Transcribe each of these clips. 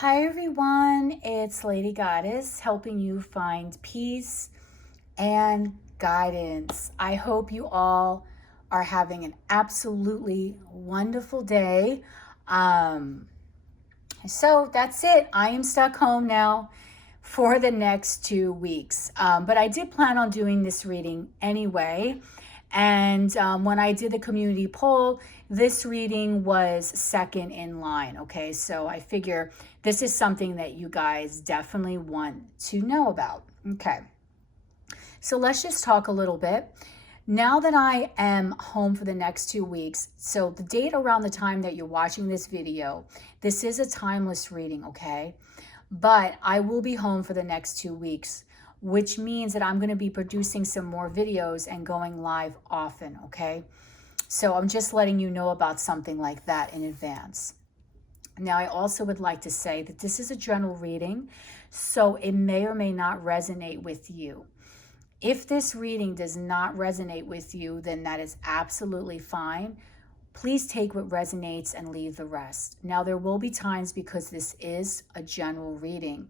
Hi everyone, it's Lady Goddess helping you find peace and guidance. I hope you all are having an absolutely wonderful day. So that's it. I am stuck home now for the next 2 weeks. But I did plan on doing this reading anyway. And when I did the community poll, this reading was second in line. Okay, so I figure this is something that you guys definitely want to know about. Okay, so let's just talk a little bit. Now that I am home for the next 2 weeks, so the date around the time that you're watching this video, this is a timeless reading, okay? But I will be home for the next 2 weeks, which means that I'm going to be producing some more videos and going live often, okay? So I'm just letting you know about something like that in advance. Now, I also would like to say that this is a general reading, so it may or may not resonate with you. If this reading does not resonate with you, then that is absolutely fine. Please take what resonates and leave the rest. Now, there will be times, because this is a general reading,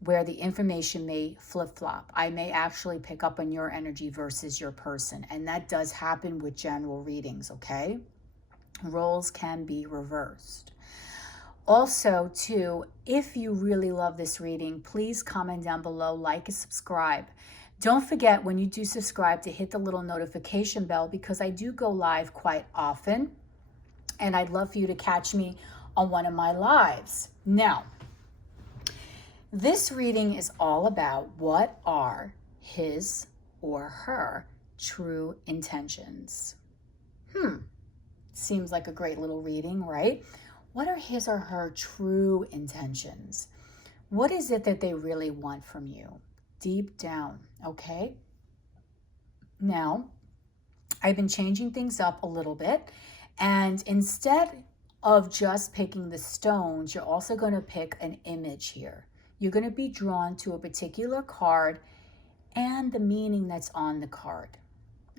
where the information may flip-flop. I may actually pick up on your energy versus your person, and that does happen with general readings, okay? Roles can be reversed. Also, too, if you really love this reading, please comment down below, like and subscribe. Don't forget, when you do subscribe, to hit the little notification bell, because I do go live quite often, and I'd love for you to catch me on one of my lives. Now, this reading is all about what are his or her true intentions. Seems like a great little reading, right? What are his or her true intentions? What is it that they really want from you deep down, okay? Now, I've been changing things up a little bit, and instead of just picking the stones, you're also going to pick an image here. You're going to be drawn to a particular card and the meaning that's on the card.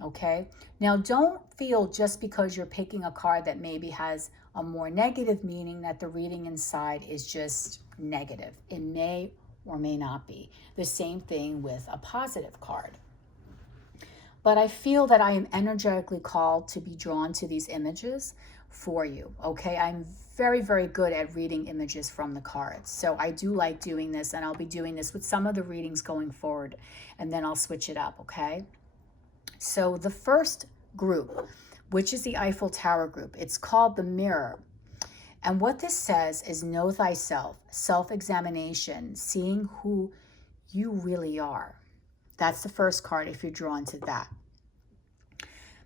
Okay, now don't feel just because you're picking a card that maybe has a more negative meaning that the reading inside is just negative. It may or may not be. The same thing with a positive card. But I feel that I am energetically called to be drawn to these images for you. Okay, I'm very, very good at reading images from the cards. So I do like doing this, and I'll be doing this with some of the readings going forward, and then I'll switch it up, okay? So the first group, which is the Eiffel Tower group, it's called the Mirror. And what this says is know thyself, self-examination, seeing who you really are. That's the first card if you're drawn to that.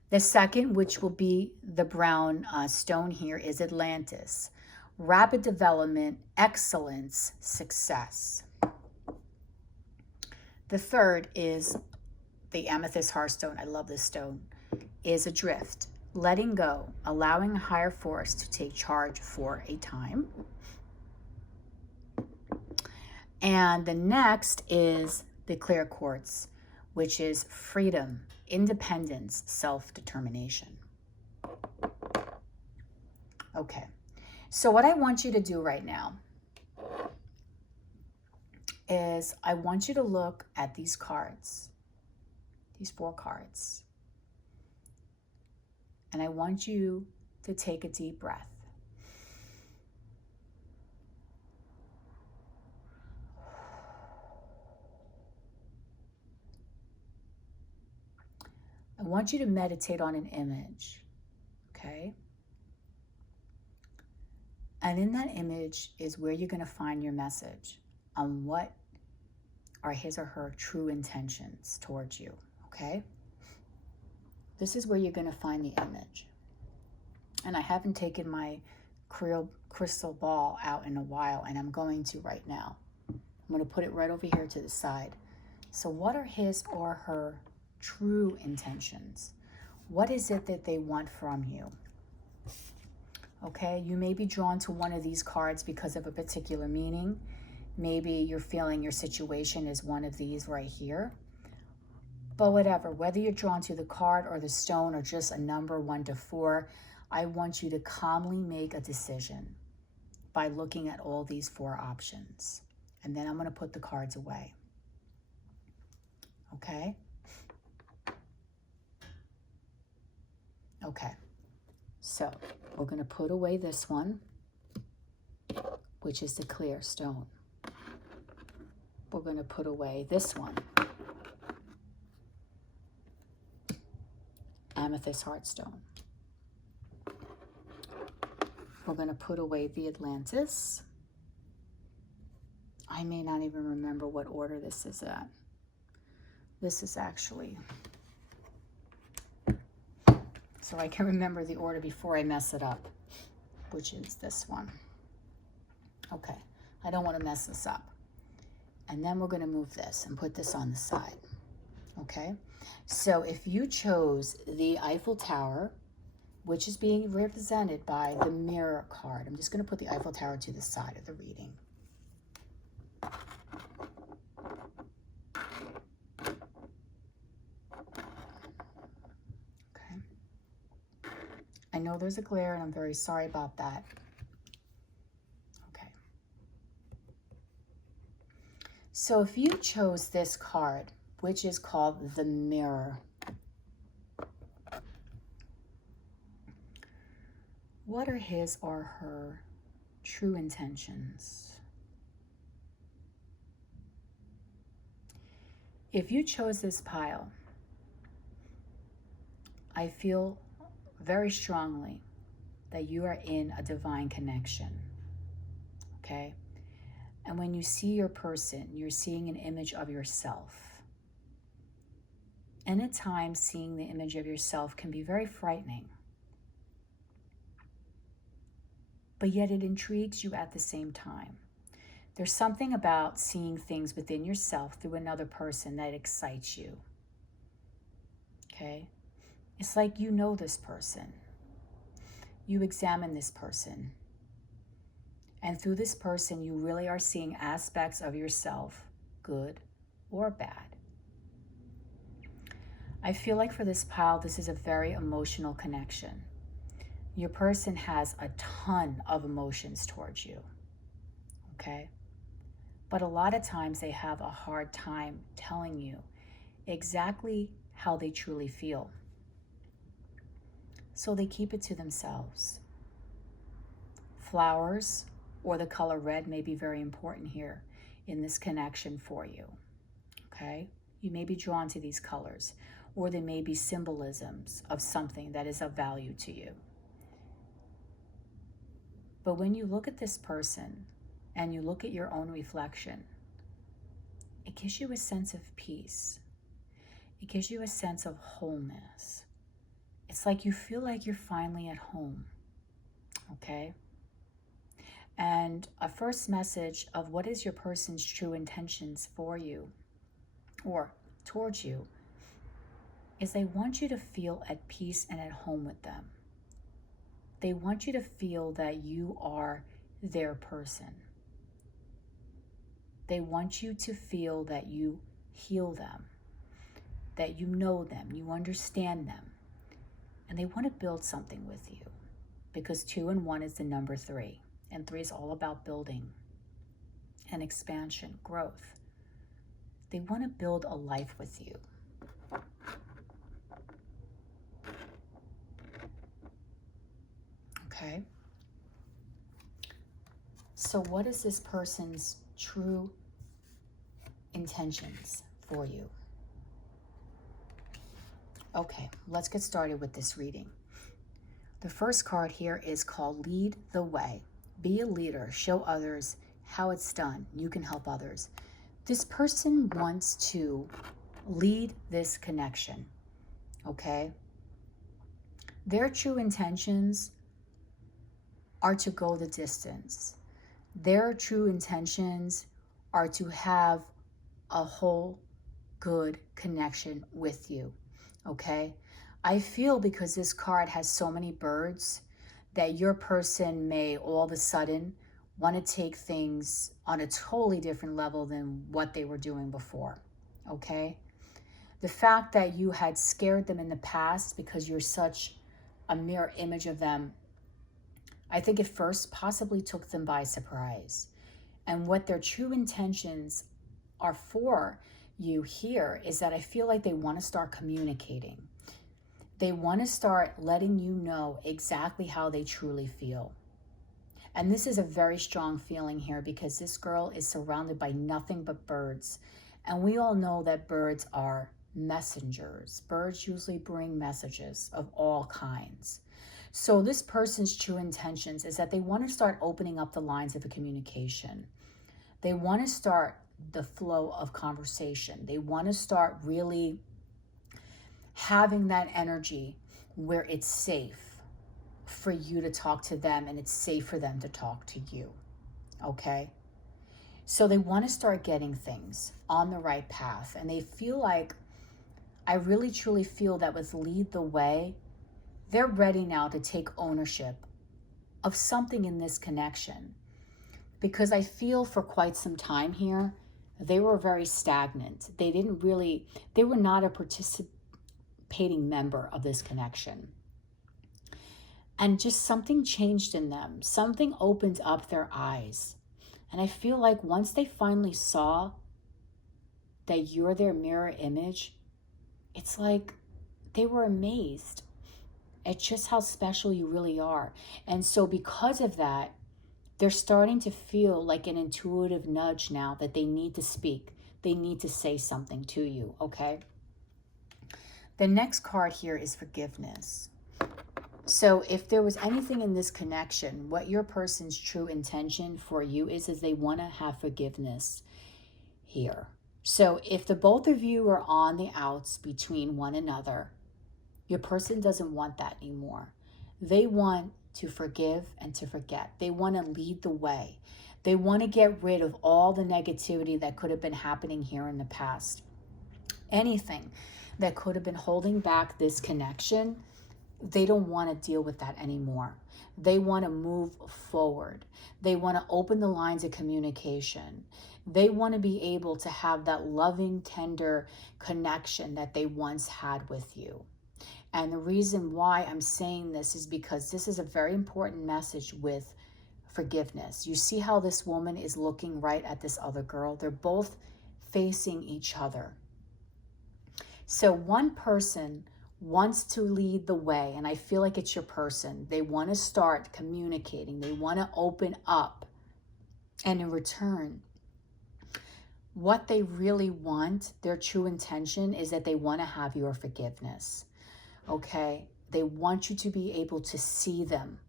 The second, which will be the brown stone here, is Atlantis. Rapid development, excellence, success. The third is the amethyst heartstone. I love this stone. Is adrift, letting go, allowing a higher force to take charge for a time. And the next is the clear quartz, which is freedom, independence, self-determination. Okay, so what I want you to do right now is I want you to look at these cards, these 4 cards, and I want you to take a deep breath. I want you to meditate on an image, okay? And in that image is where you're going to find your message on what are his or her true intentions towards you, okay? This is where you're going to find the image. And I haven't taken my crystal ball out in a while, and I'm going to right now. I'm going to put it right over here to the side. So what are his or her true intentions? What is it that they want from you? Okay, you may be drawn to one of these cards because of a particular meaning. Maybe you're feeling your situation is one of these right here. But whatever, whether you're drawn to the card or the stone or just a number 1 to 4, I want you to calmly make a decision. by looking at all these 4 options. And then I'm going to put the cards away. Okay? Okay. So we're going to put away this one, which is the clear stone. We're going to put away this one, amethyst heartstone. We're going to put away the Atlantis. I may not even remember what order this is at. This is actually, so I can remember the order before I mess it up, which is this one. Okay, I don't want to mess this up. And then we're going to move this and put this on the side. Okay, so if you chose the Eiffel Tower, which is being represented by the Mirror card, I'm just going to put the Eiffel Tower to the side of the reading. Okay. I know there's a glare, and I'm very sorry about that. Okay. So if you chose this card, which is called the Mirror, what are his or her true intentions? If you chose this pile, I feel very strongly that you are in a divine connection, okay? And when you see your person, you're seeing an image of yourself. And at times, seeing the image of yourself can be very frightening. But yet it intrigues you at the same time. There's something about seeing things within yourself through another person that excites you. Okay? It's like you know this person. You examine this person. And through this person, you really are seeing aspects of yourself, good or bad. I feel like for this pile, this is a very emotional connection. Your person has a ton of emotions towards you, okay? But a lot of times they have a hard time telling you exactly how they truly feel. So they keep it to themselves. Flowers or the color red may be very important here in this connection for you, okay? You may be drawn to these colors, or they may be symbolisms of something that is of value to you. But when you look at this person and you look at your own reflection, it gives you a sense of peace. It gives you a sense of wholeness. It's like you feel like you're finally at home, okay? And a first message of what is your person's true intentions for you or towards you is they want you to feel at peace and at home with them. They want you to feel that you are their person. They want you to feel that you heal them, that you know them, you understand them, and they want to build something with you because 2 and 1 is the number 3, and 3 is all about building and expansion, growth. They want to build a life with you. Okay? So what is this person's true intentions for you? Okay, let's get started with this reading. The first card here is called Lead the Way. Be a leader. Show others how it's done. You can help others. This person wants to lead this connection, okay? Their true intentions are to go the distance. Their true intentions are to have a whole good connection with you, okay? I feel because this card has so many birds that your person may all of a sudden want to take things on a totally different level than what they were doing before, okay? The fact that you had scared them in the past because you're such a mirror image of them, I think it first possibly took them by surprise. And what their true intentions are for you here is that I feel like they want to start communicating. They want to start letting you know exactly how they truly feel. And this is a very strong feeling here because this girl is surrounded by nothing but birds. And we all know that birds are messengers. Birds usually bring messages of all kinds. So this person's true intentions is that they want to start opening up the lines of a communication. They want to start the flow of conversation. They want to start really having that energy where it's safe for you to talk to them and it's safe for them to talk to you. Okay? So they want to start getting things on the right path. And they feel like, I really truly feel that with Lead the Way, they're ready now to take ownership of something in this connection. Because I feel for quite some time here, they were very stagnant. They were not a participating member of this connection. And just something changed in them. Something opened up their eyes. And I feel like once they finally saw that you're their mirror image, it's like they were amazed at just how special you really are. And so because of that, they're starting to feel like an intuitive nudge now that they need to speak. They need to say something to you, okay? The next card here is forgiveness. So if there was anything in this connection, what your person's true intention for you is they want to have forgiveness here. So if the both of you are on the outs between one another, your person doesn't want that anymore. They want to forgive and to forget. They want to lead the way. They want to get rid of all the negativity that could have been happening here in the past. Anything that could have been holding back this connection, they don't want to deal with that anymore. They want to move forward. They want to open the lines of communication. They want to be able to have that loving, tender connection that they once had with you. And the reason why I'm saying this is because this is a very important message with forgiveness. You see how this woman is looking right at this other girl? They're both facing each other. So one person wants to lead the way, and I feel like it's your person. They want to start communicating. They want to open up. And in return, what they really want, their true intention, is that they want to have your forgiveness. Okay? They want you to be able to see them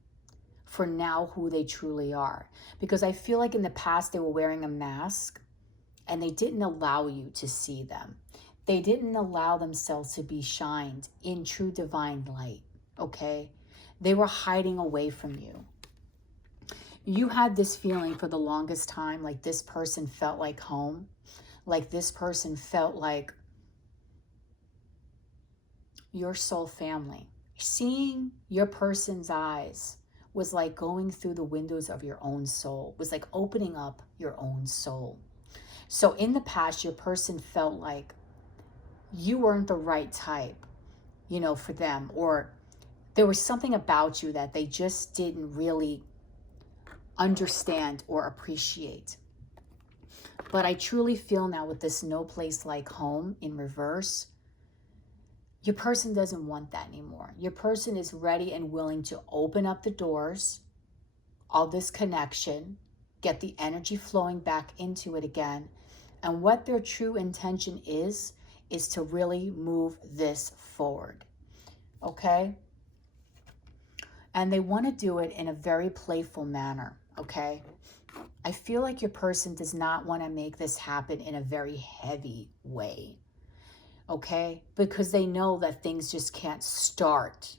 for now who they truly are. Because I feel like in the past they were wearing a mask and they didn't allow you to see them. They didn't allow themselves to be shined in true divine light, okay? They were hiding away from you. You had this feeling for the longest time, like this person felt like home, like this person felt like your soul family. Seeing your person's eyes was like going through the windows of your own soul, was like opening up your own soul. So in the past, your person felt like you weren't the right type, for them, or there was something about you that they just didn't really understand or appreciate. But I truly feel now with this no place like home in reverse, your person doesn't want that anymore. Your person is ready and willing to open up the doors of this connection, get the energy flowing back into it again. And what their true intention is to really move this forward, okay? And they want to do it in a very playful manner, okay? I feel like your person does not want to make this happen in a very heavy way, okay? Because they know that things just can't start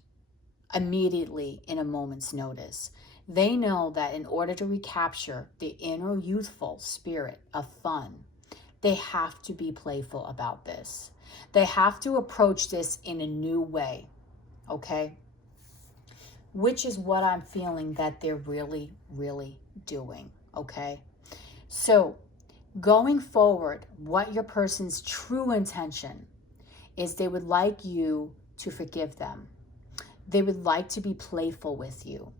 immediately in a moment's notice. They know that in order to recapture the inner youthful spirit of fun, they have to be playful about this. They have to approach this in a new way, okay? Which is what I'm feeling that they're really, really doing, okay? So going forward, what your person's true intention is, they would like you to forgive them. They would like to be playful with you.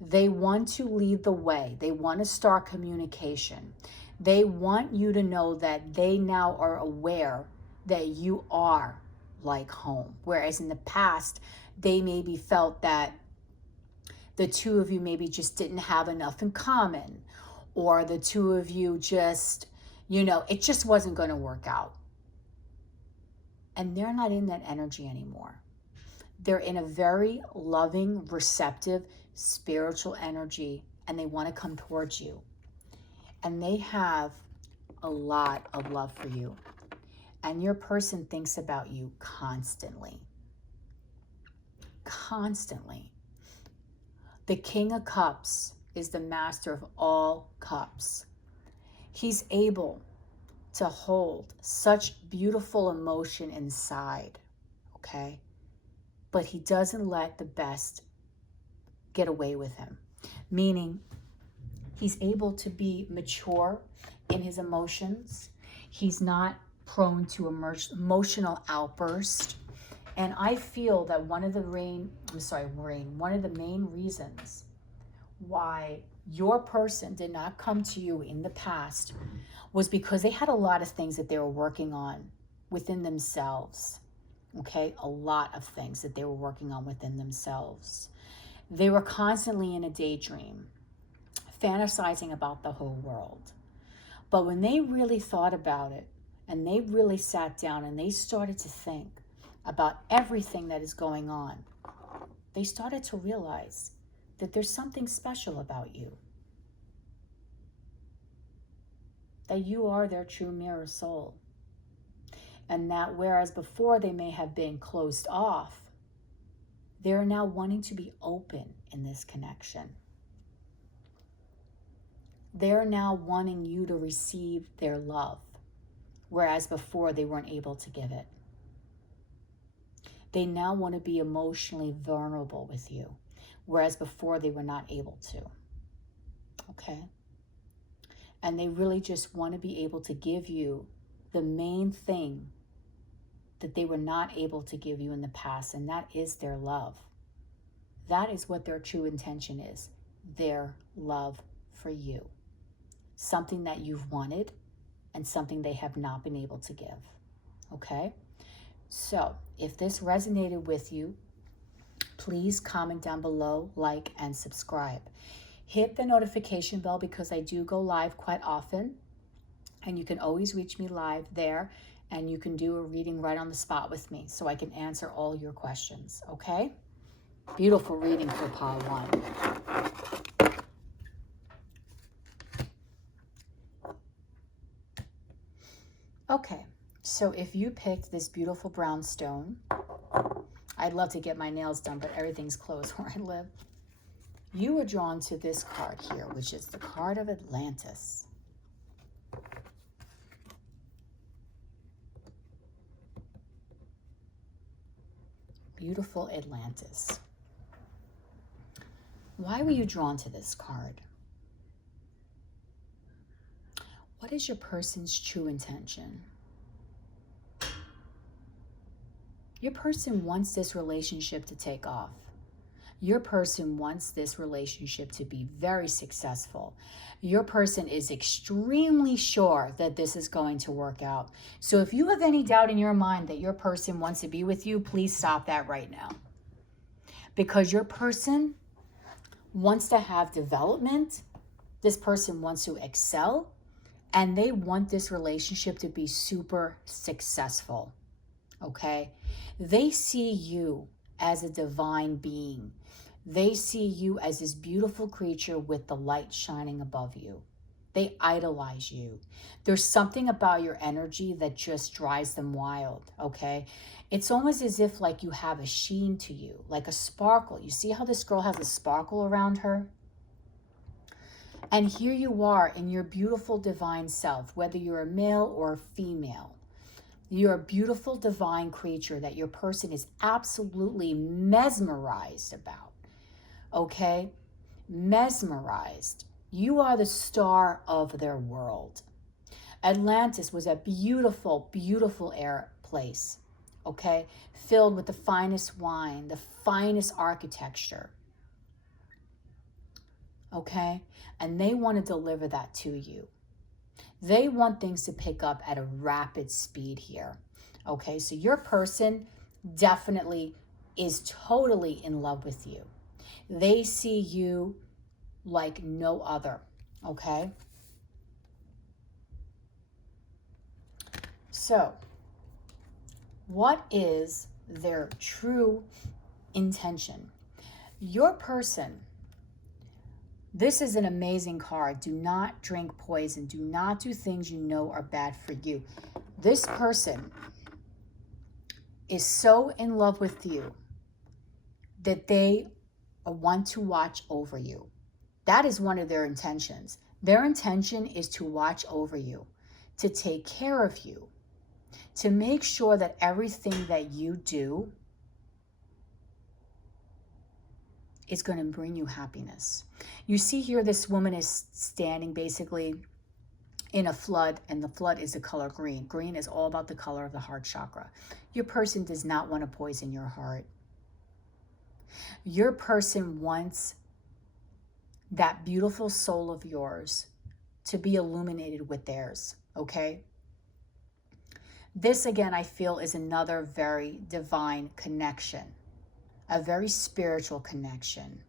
They want to lead the way. They want to start communication. They want you to know that they now are aware that you are like home. Whereas in the past, they maybe felt that the two of you maybe just didn't have enough in common, or the two of you just, it just wasn't going to work out. And they're not in that energy anymore. They're in a very loving, receptive, spiritual energy, and they want to come towards you. And they have a lot of love for you. And your person thinks about you constantly. Constantly. The King of Cups is the master of all cups. He's able to hold such beautiful emotion inside, okay? But he doesn't let the best get away with him. Meaning, he's able to be mature in his emotions. He's not prone to emotional outburst. And I feel that one of the main reasons why your person did not come to you in the past was because they had a lot of things that they were working on within themselves. Okay, a lot of things that they were working on within themselves. They were constantly in a daydream, fantasizing about the whole world. But when they really thought about it, and they really sat down and they started to think about everything that is going on, they started to realize that there's something special about you. That you are their true mirror soul. And that whereas before they may have been closed off, they're now wanting to be open in this connection. They're now wanting you to receive their love, whereas before they weren't able to give it. They now want to be emotionally vulnerable with you, whereas before they were not able to. Okay? And they really just want to be able to give you the main thing that they were not able to give you in the past, and that is their love. That is what their true intention is, their love for you. Something that you've wanted and something they have not been able to give. Okay? So, if this resonated with you, please comment down below, like, and subscribe. Hit the notification bell because I do go live quite often, and you can always reach me live there, and you can do a reading right on the spot with me so I can answer all your questions, okay? Beautiful reading for pile 1. Okay, so if you picked this beautiful brown stone, I'd love to get my nails done, but everything's closed where I live. You were drawn to this card here, which is the card of Atlantis. Beautiful Atlantis. Why were you drawn to this card? What is your person's true intention? Your person wants this relationship to take off. Your person wants this relationship to be very successful. Your person is extremely sure that this is going to work out. So if you have any doubt in your mind that your person wants to be with you, please stop that right now. Because your person wants to have development. This person wants to excel. And they want this relationship to be super successful. Okay? They see you as a divine being. They see you as this beautiful creature with the light shining above you. They idolize you. There's something about your energy that just drives them wild, okay? It's almost as if like you have a sheen to you, like a sparkle. You see how this girl has a sparkle around her? And here you are in your beautiful divine self, whether you're a male or a female. You're a beautiful divine creature that your person is absolutely mesmerized about. Okay? Mesmerized. You are the star of their world. Atlantis was a beautiful, beautiful place. Okay? Filled with the finest wine, the finest architecture. okay? And they want to deliver that to you. They want things to pick up at a rapid speed here, okay? So your person definitely is totally in love with you. They see you like no other, okay? So, what is their true intention? Your person, this is an amazing card. Do not drink poison. Do not do things you know are bad for you. This person is so in love with you that they want to watch over you. That is one of their intentions. Their intention is to watch over you, to take care of you, to make sure that everything that you do is going to bring you happiness. You see here, this woman is standing basically in a flood, and the flood is the color green. Green is all about the color of the heart chakra. Your person does not want to poison your heart. Your person wants that beautiful soul of yours to be illuminated with theirs, okay? This, again, I feel is another very divine connection, a very spiritual connection.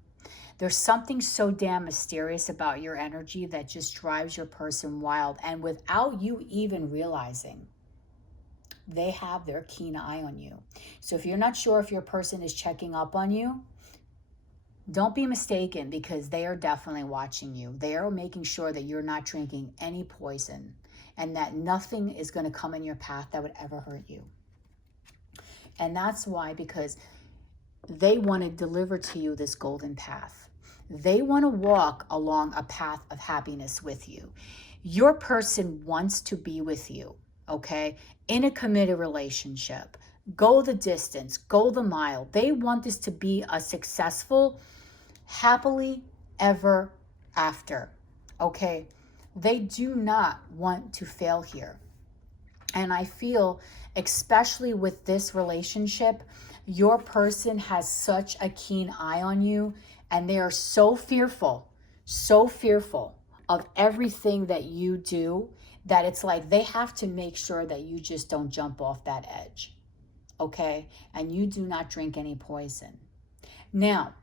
There's something so damn mysterious about your energy that just drives your person wild. And without you even realizing, they have their keen eye on you. So if you're not sure if your person is checking up on you, don't be mistaken, because they are definitely watching you. They are making sure that you're not drinking any poison and that nothing is going to come in your path that would ever hurt you. And that's why, because they want to deliver to you this golden path. They want to walk along a path of happiness with you. Your person wants to be with you, okay, in a committed relationship. Go the distance, go the mile. They want this to be a successful, happily ever after, okay? They do not want to fail here. And I feel, especially with this relationship, your person has such a keen eye on you, and they are so fearful of everything that you do, that it's like they have to make sure that you just don't jump off that edge, okay? And you do not drink any poison. Now,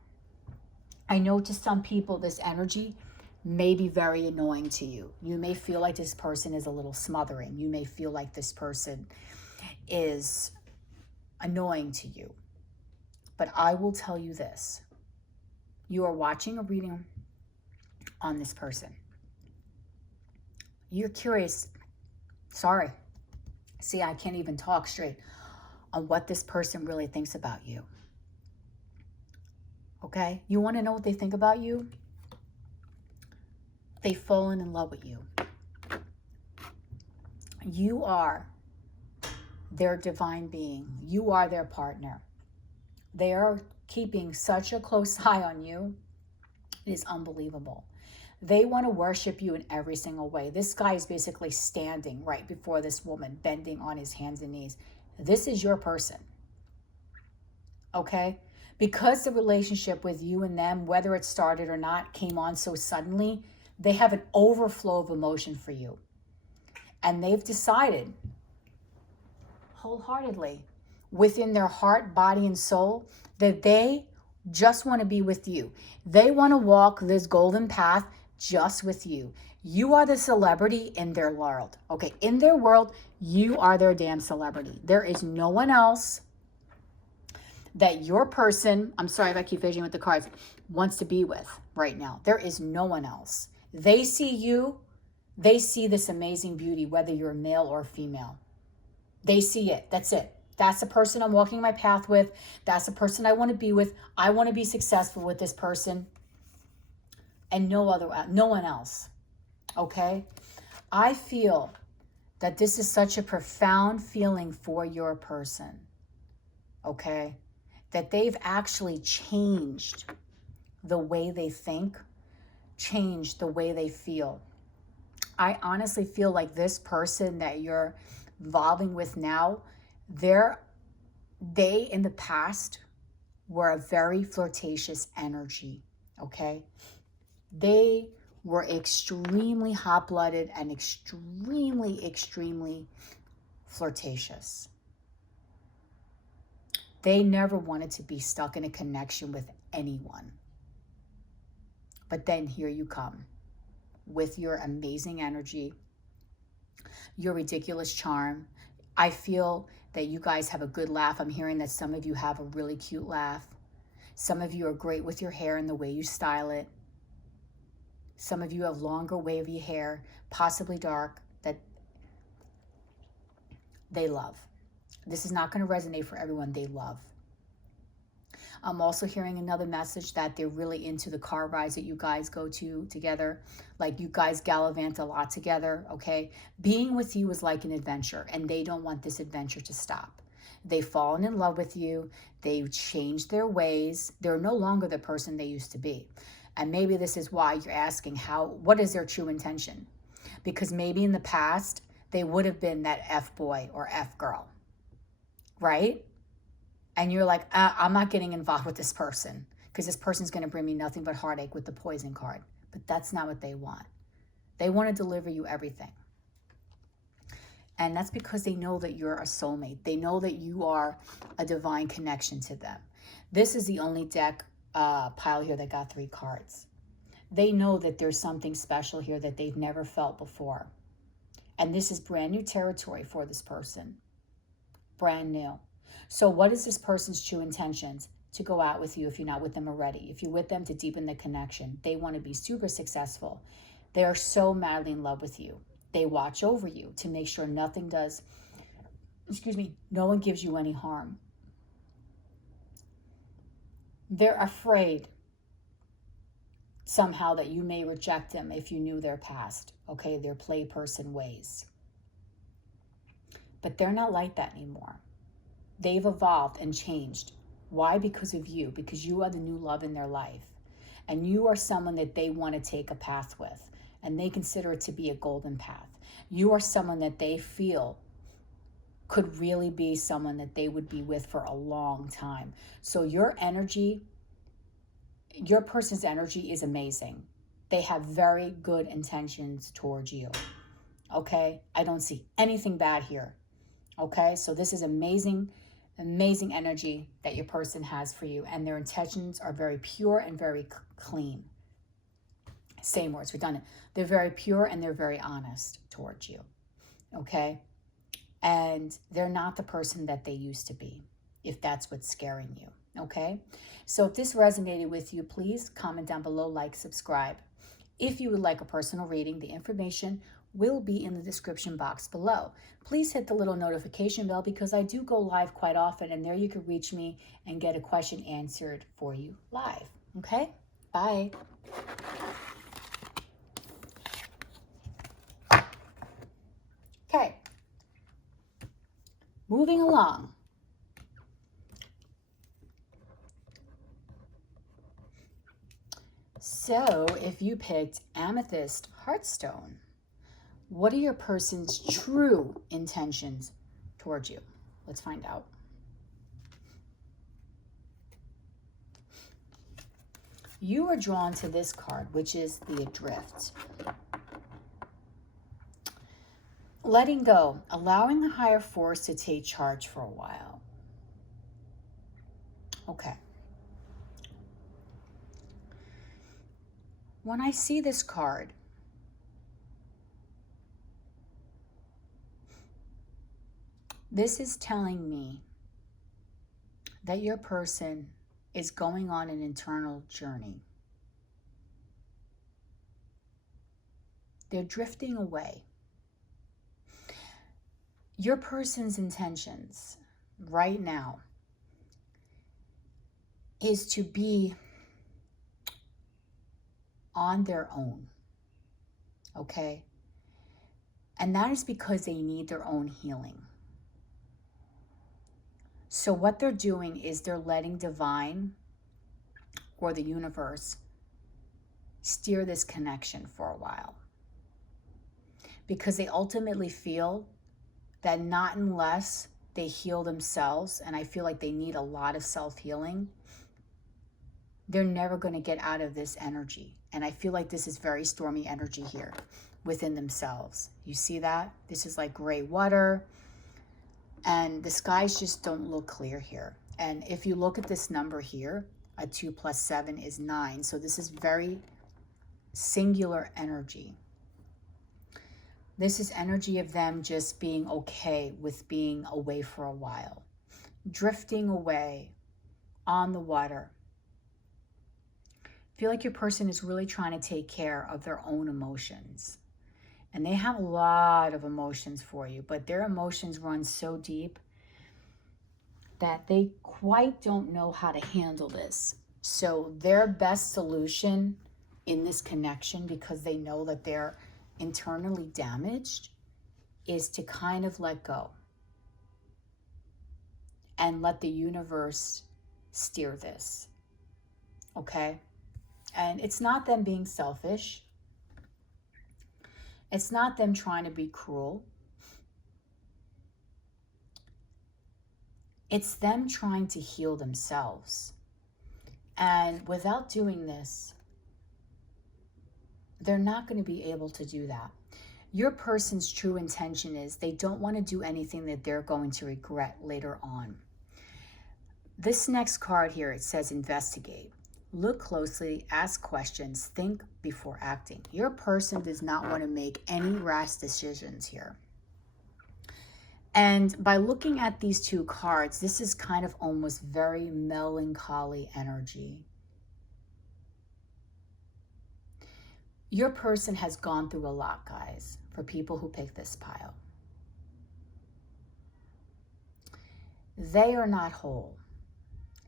I know to some people this energy may be very annoying to you. You may feel like this person is a little smothering. You may feel like this person is annoying to you. But I will tell you this. You are watching a reading on this person. You're curious. Sorry. See, I can't even talk straight on what this person really thinks about you. Okay? You want to know what they think about you? They've fallen in love with you. You are their divine being. You are their partner. They are keeping such a close eye on you. It is unbelievable. They want to worship you in every single way. This guy is basically standing right before this woman, bending on his hands and knees. This is your person. Okay? Because the relationship with you and them, whether it started or not, came on so suddenly, they have an overflow of emotion for you. And they've decided wholeheartedly within their heart, body, and soul that they just want to be with you. They want to walk this golden path just with you. You are the celebrity in their world. Okay, in their world, you are their damn celebrity. There is no one else that your person, I'm sorry if I keep fidgeting with the cards, wants to be with right now. There is no one else. They see you. They see this amazing beauty, whether you're male or female. They see it. That's it. That's the person I'm walking my path with. That's the person I want to be with. I want to be successful with this person and no one else. Okay? I feel that this is such a profound feeling for your person. Okay? That they've actually changed the way they think, changed the way they feel. I honestly feel like this person that you're involving with now, they in the past were a very flirtatious energy, okay? They were extremely hot-blooded and extremely, extremely flirtatious. They never wanted to be stuck in a connection with anyone. But then here you come with your amazing energy, your ridiculous charm. I feel that you guys have a good laugh. I'm hearing that some of you have a really cute laugh. Some of you are great with your hair and the way you style it. Some of you have longer, wavy hair, possibly dark, that they love. This is not going to resonate for everyone. They love. I'm also hearing another message that they're really into the car rides that you guys go to together. Like you guys gallivant a lot together, okay? Being with you is like an adventure, and they don't want this adventure to stop. They've fallen in love with you. They've changed their ways. They're no longer the person they used to be. And maybe this is why you're asking what is their true intention? Because maybe in the past, they would have been that F boy or F girl, right? And you're like, I'm not getting involved with this person because this person's going to bring me nothing but heartache with the poison card. But that's not what they want. They want to deliver you everything. And that's because they know that you're a soulmate. They know that you are a divine connection to them. This is the only deck pile here that got 3 cards. They know that there's something special here that they've never felt before. And this is brand new territory for this person. Brand new. So what is this person's true intentions? To go out with you if you're not with them already. If you're with them, to deepen the connection. They want to be super successful. They are so madly in love with you. They watch over you to make sure no one gives you any harm. They're afraid somehow that you may reject them if you knew their past, okay, their play person ways. But they're not like that anymore. They've evolved and changed. Why? Because of you, because you are the new love in their life. And you are someone that they want to take a path with, and they consider it to be a golden path. You are someone that they feel could really be someone that they would be with for a long time. So your energy, your person's energy is amazing. They have very good intentions towards you. Okay? I don't see anything bad here. Okay? So this is amazing energy that your person has for you, and their intentions are very pure and very clean. Same words, redundant. They're very pure and they're very honest towards you. Okay? And they're not the person that they used to be, if that's what's scaring you. Okay? So if this resonated with you, please comment down below, like, subscribe. If you would like a personal reading, the information will be in the description box below. Please hit the little notification bell because I do go live quite often, and there you can reach me and get a question answered for you live. Okay? Bye. Okay. Moving along. So if you picked Amethyst Heartstone, what are your person's true intentions towards you? Let's find out. You are drawn to this card, which is the Adrift. Letting go, allowing the higher force to take charge for a while. Okay. When I see this card, this is telling me that your person is going on an internal journey. They're drifting away. Your person's intentions right now is to be on their own, okay? And that is because they need their own healing. So what they're doing is they're letting divine or the universe steer this connection for a while. Because they ultimately feel that not unless they heal themselves, and I feel like they need a lot of self-healing, they're never going to get out of this energy. And I feel like this is very stormy energy here within themselves. You see that? This is like gray water. And the skies just don't look clear here. And if you look at this number here, a 2 + 7 is 9. So this is very singular energy. This is energy of them just being okay with being away for a while, drifting away on the water. Feel like your person is really trying to take care of their own emotions. And they have a lot of emotions for you, but their emotions run so deep that they quite don't know how to handle this. So their best solution in this connection, because they know that they're internally damaged, is to kind of let go and let the universe steer this. Okay? And it's not them being selfish. It's not them trying to be cruel. It's them trying to heal themselves. And without doing this, they're not going to be able to do that. Your person's true intention is they don't want to do anything that they're going to regret later on. This next card here, it says investigate. Look closely, ask questions, think before acting. Your person does not want to make any rash decisions here. And by looking at these two cards, this is kind of almost very melancholy energy. Your person has gone through a lot, guys, for people who pick this pile. They are not whole.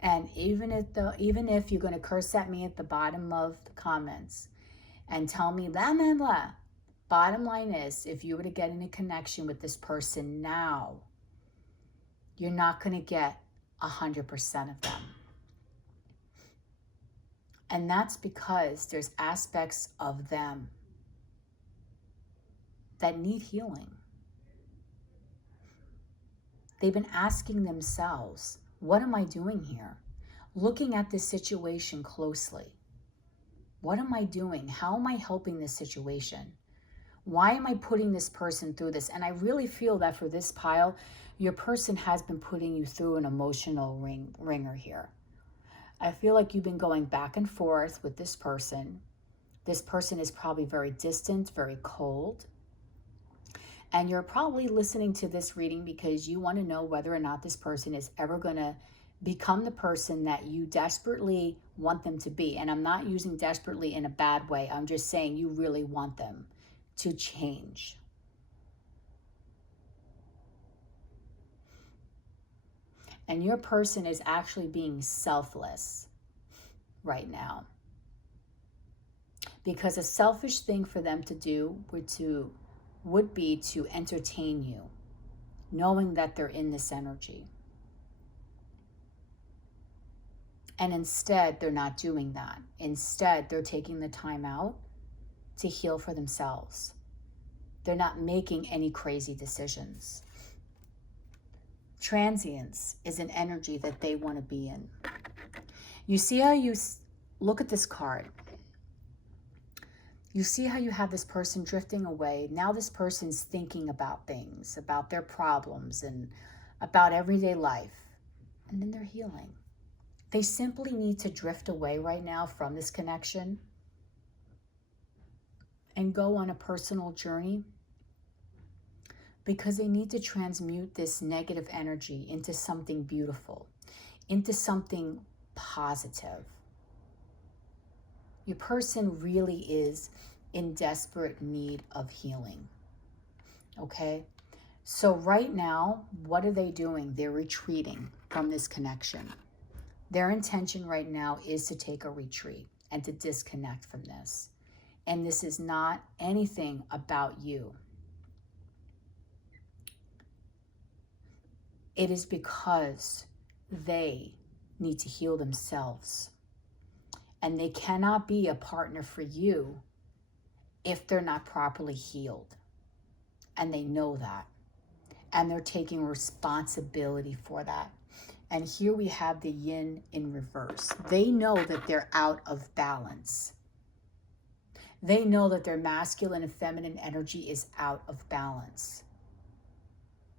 And even if you're going to curse at me at the bottom of the comments and tell me blah, blah, blah, bottom line is, if you were to get in a connection with this person now, you're not going to get 100% of them. And that's because there's aspects of them that need healing. They've been asking themselves, what am I doing here? Looking at this situation closely. What am I doing? How am I helping this situation? Why am I putting this person through this? And I really feel that for this pile, your person has been putting you through an emotional ringer here. I feel like you've been going back and forth with this person. This person is probably very distant, very cold. And you're probably listening to this reading because you want to know whether or not this person is ever going to become the person that you desperately want them to be. And I'm not using desperately in a bad way. I'm just saying you really want them to change. And your person is actually being selfless right now. Because a selfish thing for them to do would be to entertain you, knowing that they're in this energy. And instead, they're not doing that. Instead, they're taking the time out to heal for themselves. They're not making any crazy decisions. Transience is an energy that they want to be in. You see how you look at this card. You see how you have this person drifting away. Now this person's thinking about things, about their problems and about everyday life. And then they're healing. They simply need to drift away right now from this connection and go on a personal journey, because they need to transmute this negative energy into something beautiful, into something positive. Your person really is in desperate need of healing. Okay? So right now, what are they doing? They're retreating from this connection. Their intention right now is to take a retreat and to disconnect from this. And this is not anything about you. It is because they need to heal themselves. And they cannot be a partner for you if they're not properly healed. And they know that. And they're taking responsibility for that. And here we have the yin in reverse. They know that they're out of balance. They know that their masculine and feminine energy is out of balance.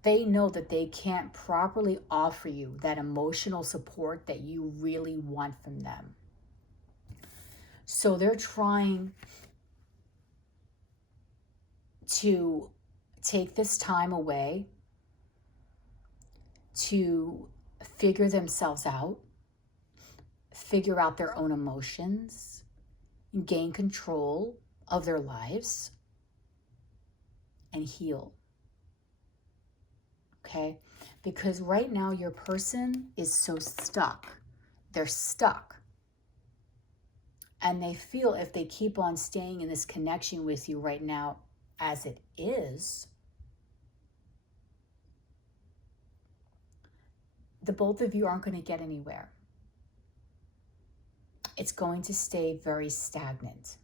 They know that they can't properly offer you that emotional support that you really want from them. So they're trying to take this time away to figure themselves out, figure out their own emotions, gain control of their lives, and heal. Okay? Because right now your person is so stuck. They're stuck. And they feel if they keep on staying in this connection with you right now as it is, the both of you aren't going to get anywhere. It's going to stay very stagnant.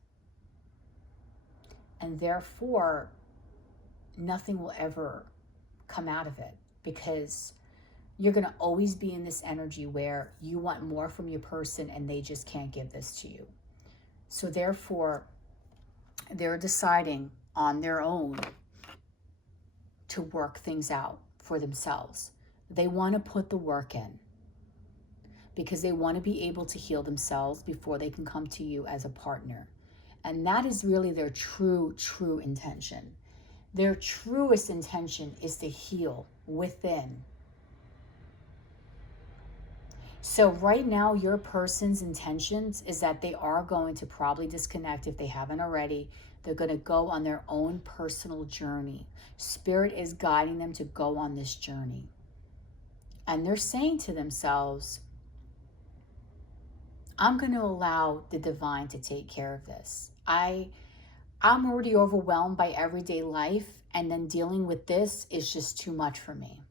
And therefore, nothing will ever come out of it, because you're going to always be in this energy where you want more from your person and they just can't give this to you. So therefore, they're deciding on their own to work things out for themselves. They want to put the work in because they want to be able to heal themselves before they can come to you as a partner. And that is really their true intention. Their truest intention is to heal within. So right now, your person's intentions is that they are going to probably disconnect if they haven't already. They're going to go on their own personal journey. Spirit is guiding them to go on this journey. And they're saying to themselves, I'm going to allow the divine to take care of this. I'm already overwhelmed by everyday life, and then dealing with this is just too much for me.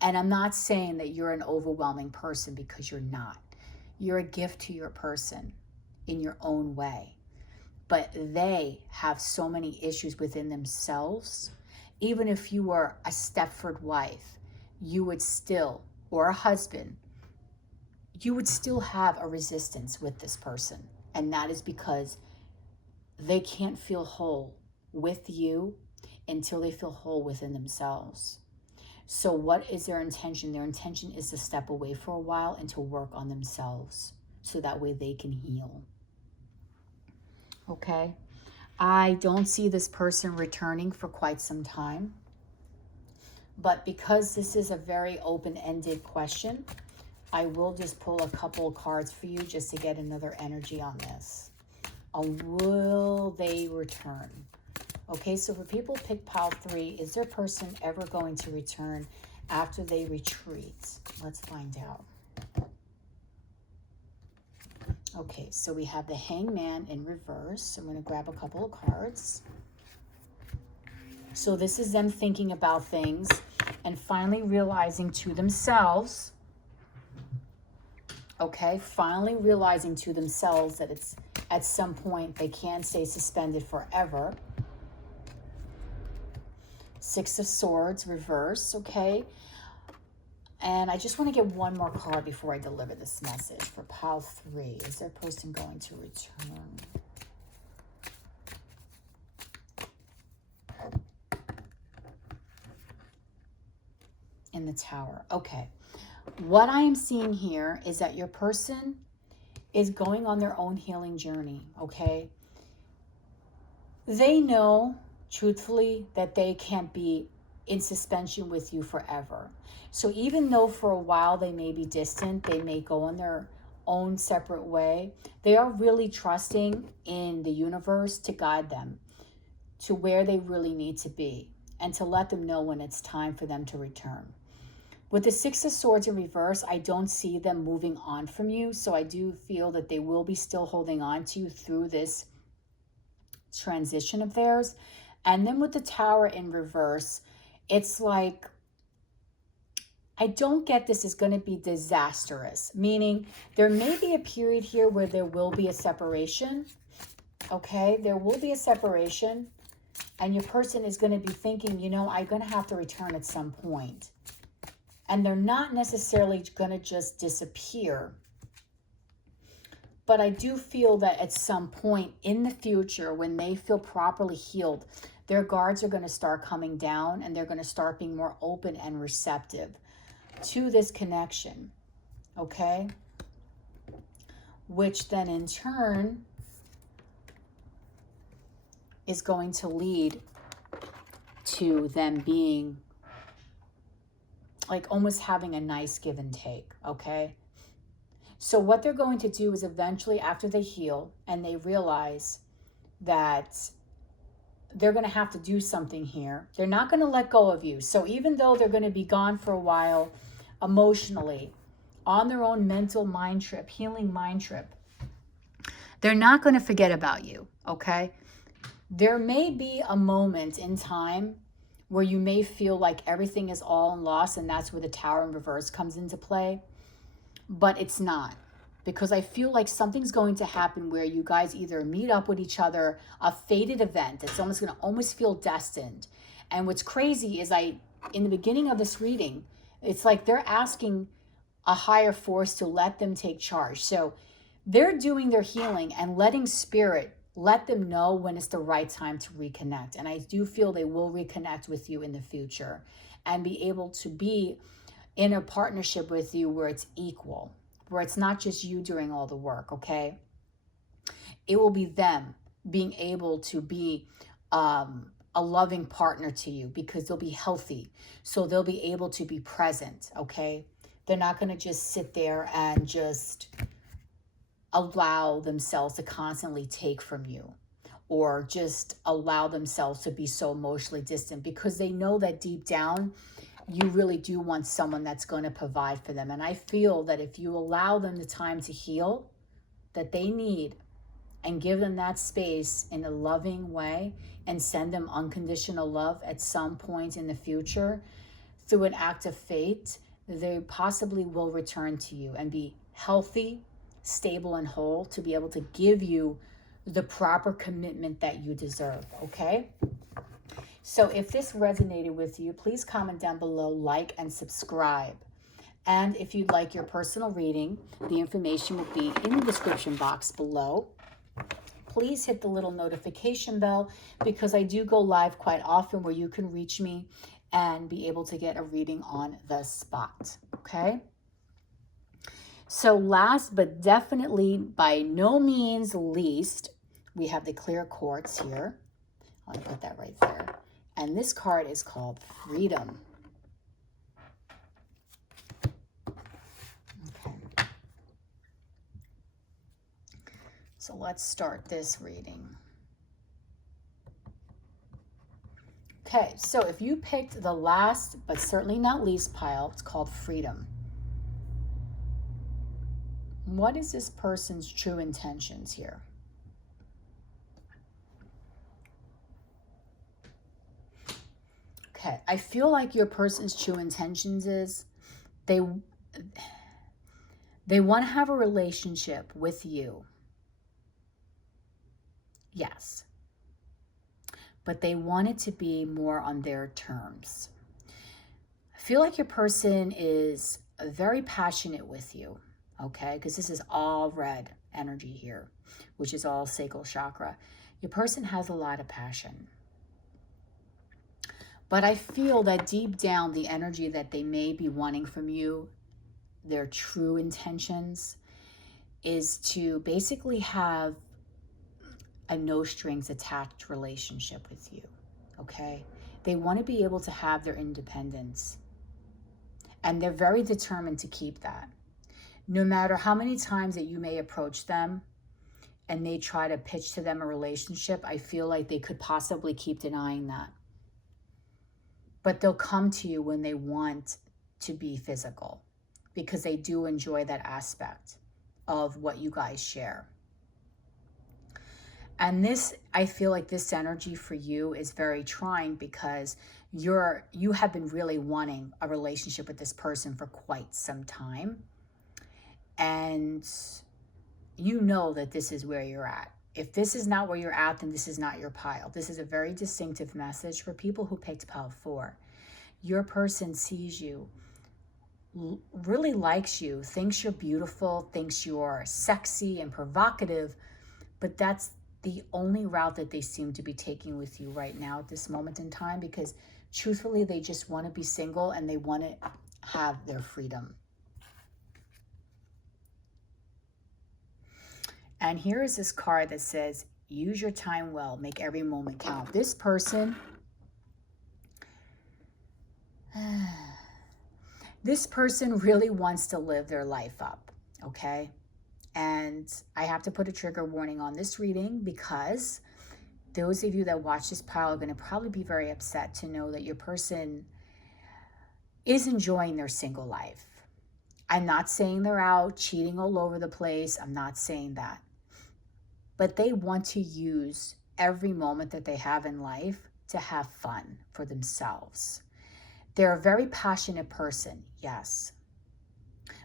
And I'm not saying that you're an overwhelming person, because you're not. You're a gift to your person in your own way. But they have so many issues within themselves. Even if you were a Stepford wife, you would still, or a husband, you would still have a resistance with this person. And that is because they can't feel whole with you until they feel whole within themselves. So what is their intention? Their intention is to step away for a while and to work on themselves, so that way they can heal. Okay? I don't see this person returning for quite some time. But because this is a very open-ended question, I will just pull a couple of cards for you just to get another energy on this. Will they return? Okay, so for people pick pile 3, is their person ever going to return after they retreat? Let's find out. Okay, so we have the Hangman in reverse. I'm going to grab a couple of cards. So this is them thinking about things and finally realizing to themselves, okay, finally realizing to themselves that it's at some point they can't stay suspended forever. 6 of Swords, reverse, okay? And I just want to get one more card before I deliver this message for pile 3. Is their person going to return? In the Tower. Okay. What I am seeing here is that your person is going on their own healing journey, okay? They know, truthfully, that they can't be in suspension with you forever. So even though for a while they may be distant, they may go on their own separate way, they are really trusting in the universe to guide them to where they really need to be and to let them know when it's time for them to return. With the 6 of Swords in reverse, I don't see them moving on from you. So I do feel that they will be still holding on to you through this transition of theirs. And then with the Tower in reverse, it's like, I don't get this is going to be disastrous. Meaning there may be a period here where there will be a separation. Okay, there will be a separation. And your person is going to be thinking, you know, I'm going to have to return at some point. And they're not necessarily going to just disappear. But I do feel that at some point in the future, when they feel properly healed, their guards are going to start coming down and they're going to start being more open and receptive to this connection. Okay? Which then in turn is going to lead to them being like almost having a nice give and take, okay? So what they're going to do is eventually, after they heal and they realize that they're going to have to do something here, they're not going to let go of you. So even though they're going to be gone for a while emotionally, on their own mental mind trip, healing mind trip, they're not going to forget about you, okay? There may be a moment in time where you may feel like everything is all lost, and that's where the Tower in reverse comes into play. But it's not, because I feel like something's going to happen where you guys either meet up with each other, a fated event. It's almost going to almost feel destined. And what's crazy is in the beginning of this reading, it's like they're asking a higher force to let them take charge. So they're doing their healing and letting spirit let them know when it's the right time to reconnect. And I do feel they will reconnect with you in the future and be able to be in a partnership with you where it's equal, where it's not just you doing all the work, okay? It will be them being able to be a loving partner to you because they'll be healthy. So they'll be able to be present, okay? They're not going to just sit there and just allow themselves to constantly take from you or just allow themselves to be so emotionally distant, because they know that deep down you really do want someone that's going to provide for them. And I feel that if you allow them the time to heal that they need and give them that space in a loving way and send them unconditional love at some point in the future through an act of fate, they possibly will return to you and be healthy, stable, and whole to be able to give you the proper commitment that you deserve, okay? So if this resonated with you, please comment down below, like, and subscribe. And if you'd like your personal reading, the information will be in the description box below. Please hit the little notification bell because I do go live quite often where you can reach me and be able to get a reading on the spot, okay? So last but definitely by no means least, we have the clear quartz here. I'll put that right there. And this card is called Freedom. Okay. So let's start this reading. Okay, so if you picked the last but certainly not least pile, it's called Freedom. What is this person's true intentions here? Okay, I feel like your person's true intentions is they want to have a relationship with you. Yes. But they want it to be more on their terms. I feel like your person is very passionate with you, okay? Because this is all red energy here, which is all sacral chakra. Your person has a lot of passion. But I feel that deep down, the energy that they may be wanting from you, their true intentions, is to basically have a no strings attached relationship with you, okay? They want to be able to have their independence. And they're very determined to keep that. No matter how many times that you may approach them and they try to pitch to them a relationship, I feel like they could possibly keep denying that. But they'll come to you when they want to be physical because they do enjoy that aspect of what you guys share. And this, I feel like this energy for you is very trying because you have been really wanting a relationship with this person for quite some time. And you know that this is where you're at. If this is not where you're at, then this is not your pile. This is a very distinctive message for people who picked pile 4. Your person sees you really likes you, thinks you're beautiful, thinks you're sexy and provocative, but that's the only route that they seem to be taking with you right now at this moment in time, because truthfully, they just want to be single and they want to have their freedom. And here is this card that says, use your time well, make every moment count. This person, this person really wants to live their life up, okay? And I have to put a trigger warning on this reading, because those of you that watch this pile are going to probably be very upset to know that your person is enjoying their single life. I'm not saying they're out cheating all over the place. I'm not saying that. But they want to use every moment that they have in life to have fun for themselves. They're a very passionate person, yes.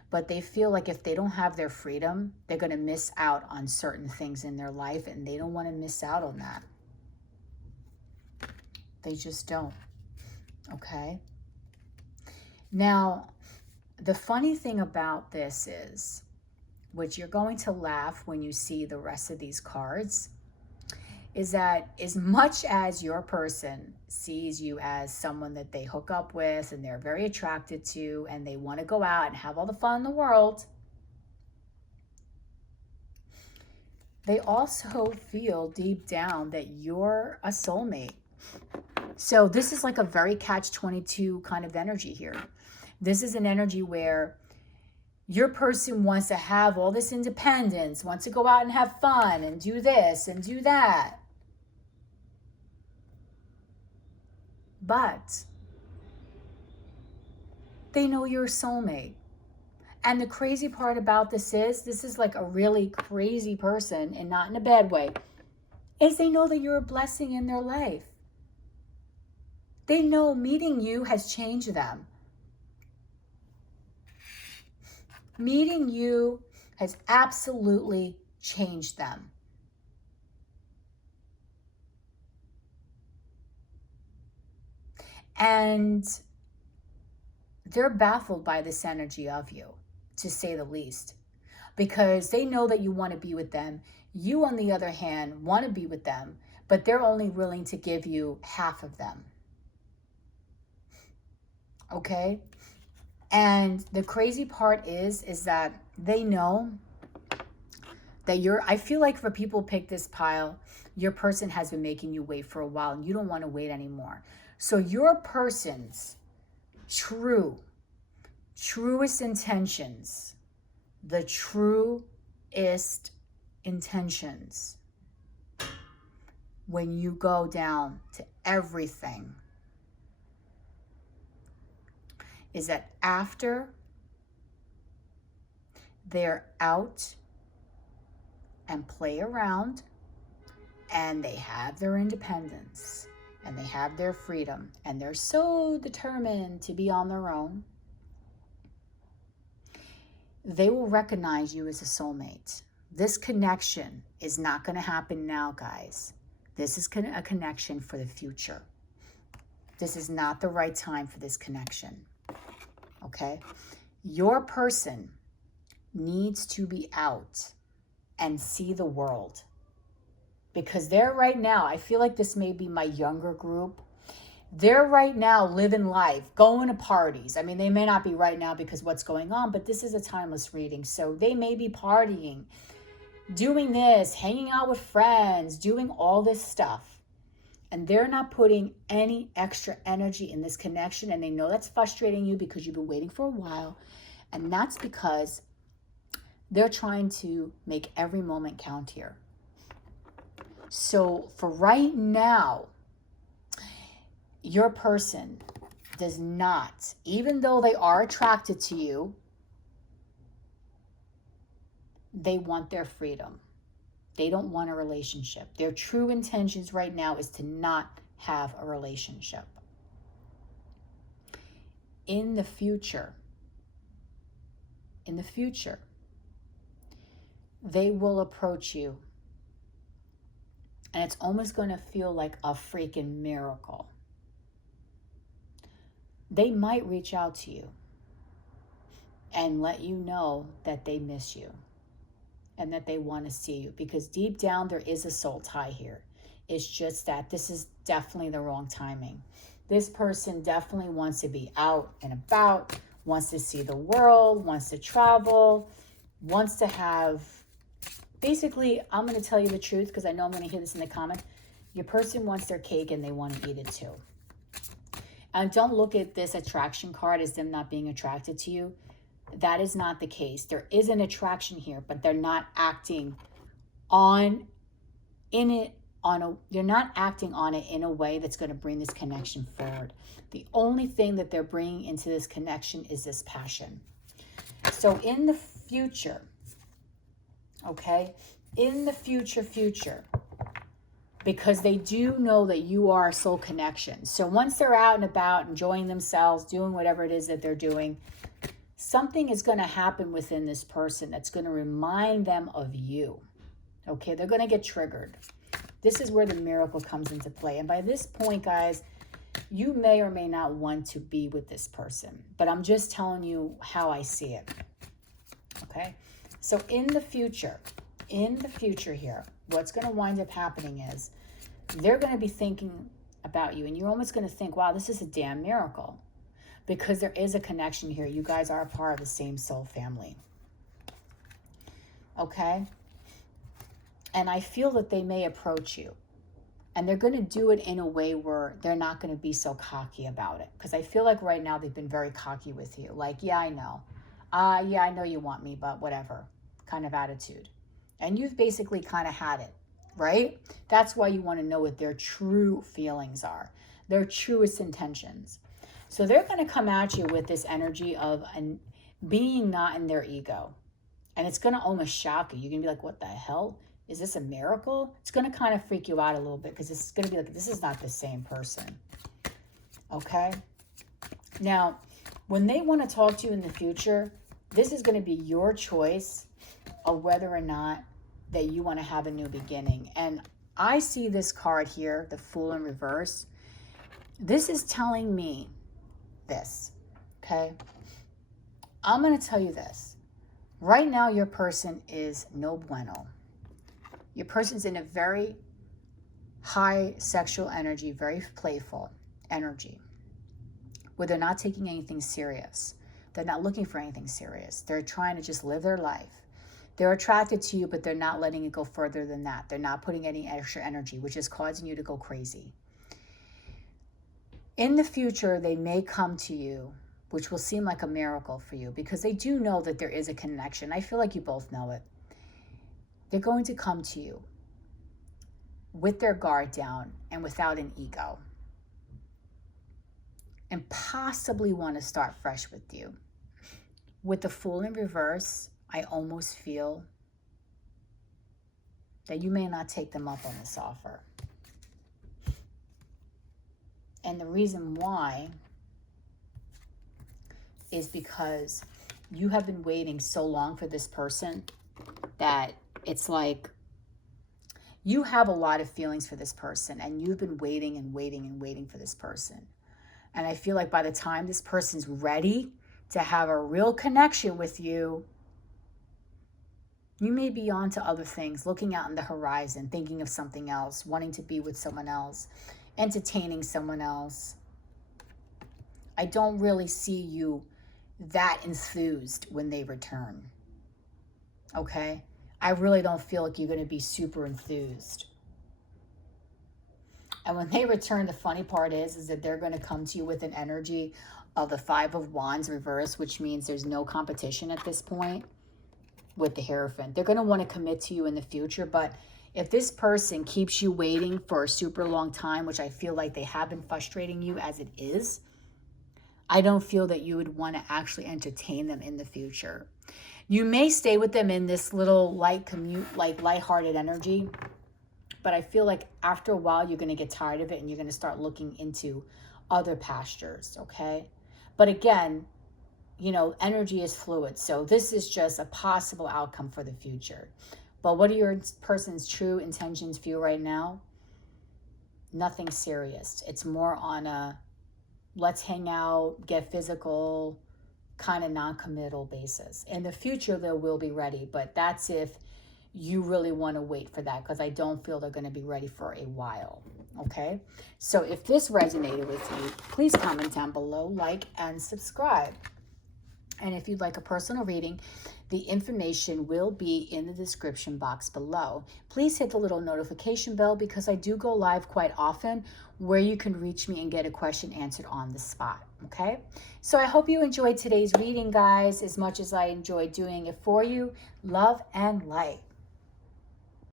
But they feel like if they don't have their freedom, they're going to miss out on certain things in their life, and they don't want to miss out on that. They just don't. Okay? Now, the funny thing about this is, which you're going to laugh when you see the rest of these cards, is that as much as your person sees you as someone that they hook up with and they're very attracted to and they want to go out and have all the fun in the world, they also feel deep down that you're a soulmate. So this is like a very catch-22 kind of energy here. This is an energy where your person wants to have all this independence, wants to go out and have fun and do this and do that. But they know you're a soulmate. And the crazy part about this is like a really crazy person, and not in a bad way, is they know that you're a blessing in their life. They know meeting you has changed them. Meeting you has absolutely changed them. And they're baffled by this energy of you, to say the least, because they know that you want to be with them. You, on the other hand, want to be with them, but they're only willing to give you half of them. Okay? And the crazy part is that they know that I feel like for people who pick this pile, your person has been making you wait for a while and you don't want to wait anymore. So your person's truest intentions, the truest intentions, when you go down to everything, is that after they're out and play around and they have their independence and they have their freedom and they're so determined to be on their own, they will recognize you as a soulmate. This connection is not going to happen now, guys. This is a connection for the future. This is not the right time for this connection. Okay? Your person needs to be out and see the world. Because they're right now, I feel like this may be my younger group. They're right now living life, going to parties. I mean, they may not be right now because what's going on, but this is a timeless reading. So they may be partying, doing this, hanging out with friends, doing all this stuff. And they're not putting any extra energy in this connection. And they know that's frustrating you because you've been waiting for a while. And that's because they're trying to make every moment count here. So for right now, your person does not, even though they are attracted to you, they want their freedom. They don't want a relationship. Their true intentions right now is to not have a relationship. In the future, they will approach you. And it's almost going to feel like a freaking miracle. They might reach out to you. and let you know that they miss you and that they want to see you, because deep down there is a soul tie here. It's just that this is definitely the wrong timing. This person definitely wants to be out and about, wants to see the world, wants to travel, wants to have, basically, I'm going to tell you the truth because I know I'm going to hear this in the comments. Your person wants their cake and they want to eat it too. And don't look at this attraction card as them not being attracted to you. That is not the case. There is an attraction here, but they're not acting on in it on a you're not acting on it in a way that's going to bring this connection forward. The only thing that they're bringing into this connection is this passion. So in the future, okay, in the future, because they do know that you are a soul connection. So once they're out and about, enjoying themselves, doing whatever it is that they're doing, something is going to happen within this person that's going to remind them of you. Okay, they're going to get triggered. This is where the miracle comes into play. And by this point, guys, you may or may not want to be with this person, but I'm just telling you how I see it. Okay, so in the future here, what's going to wind up happening is they're going to be thinking about you, and you're almost going to think, wow, this is a damn miracle, because there is a connection here. You guys are a part of the same soul family. Okay? And I feel that they may approach you, and they're going to do it in a way where they're not going to be so cocky about it, because I feel like right now they've been very cocky with you. Like, yeah, I know. Yeah, I know you want me, but whatever kind of attitude. And you've basically kind of had it, right? That's why you want to know what their true feelings are, their truest intentions. So they're going to come at you with this energy of being not in their ego. And it's going to almost shock you. You're going to be like, what the hell? Is this a miracle? It's going to kind of freak you out a little bit, because it's going to be like, this is not the same person. Okay? Now, when they want to talk to you in the future, this is going to be your choice of whether or not that you want to have a new beginning. And I see this card here, the Fool in reverse. This is telling me this, okay? I'm going to tell you this. Right now, your person is no bueno. Your person's in a very high sexual energy, very playful energy, where they're not taking anything serious. They're not looking for anything serious. They're trying to just live their life. They're attracted to you, but they're not letting it go further than that. They're not putting any extra energy, which is causing you to go crazy. In the future, they may come to you, which will seem like a miracle for you, because they do know that there is a connection. I feel like you both know it. They're going to come to you with their guard down and without an ego, and possibly want to start fresh with you. With the Fool in reverse, I almost feel that you may not take them up on this offer. And the reason why is because you have been waiting so long for this person that it's like you have a lot of feelings for this person, and you've been waiting and waiting and waiting for this person. And I feel like by the time this person's ready to have a real connection with you, you may be on to other things, looking out in the horizon, thinking of something else, wanting to be with someone else, entertaining someone else. I don't really see you that enthused when they return. Okay? I really don't feel like you're going to be super enthused. And when they return, the funny part is that they're going to come to you with an energy of the Five of Wands reverse, which means there's no competition at this point with the Hierophant. They're going to want to commit to you in the future, but if this person keeps you waiting for a super long time, which I feel like they have been frustrating you as it is, I don't feel that you would want to actually entertain them in the future. You may stay with them in this little light commute, like lighthearted energy, but I feel like after a while, you're going to get tired of it and you're going to start looking into other pastures, okay? But again, you know, energy is fluid. So this is just a possible outcome for the future. But what are your person's true intentions for you right now? Nothing serious. It's more on a let's hang out, get physical, kind of non-committal basis. In the future, they will be ready, but that's if you really want to wait for that, because I don't feel they're going to be ready for a while. Okay, so if this resonated with you, please comment down below, like, and subscribe. And if you'd like a personal reading, the information will be in the description box below. Please hit the little notification bell, because I do go live quite often where you can reach me and get a question answered on the spot. Okay, so I hope you enjoyed today's reading, guys, as much as I enjoyed doing it for you. Love and light.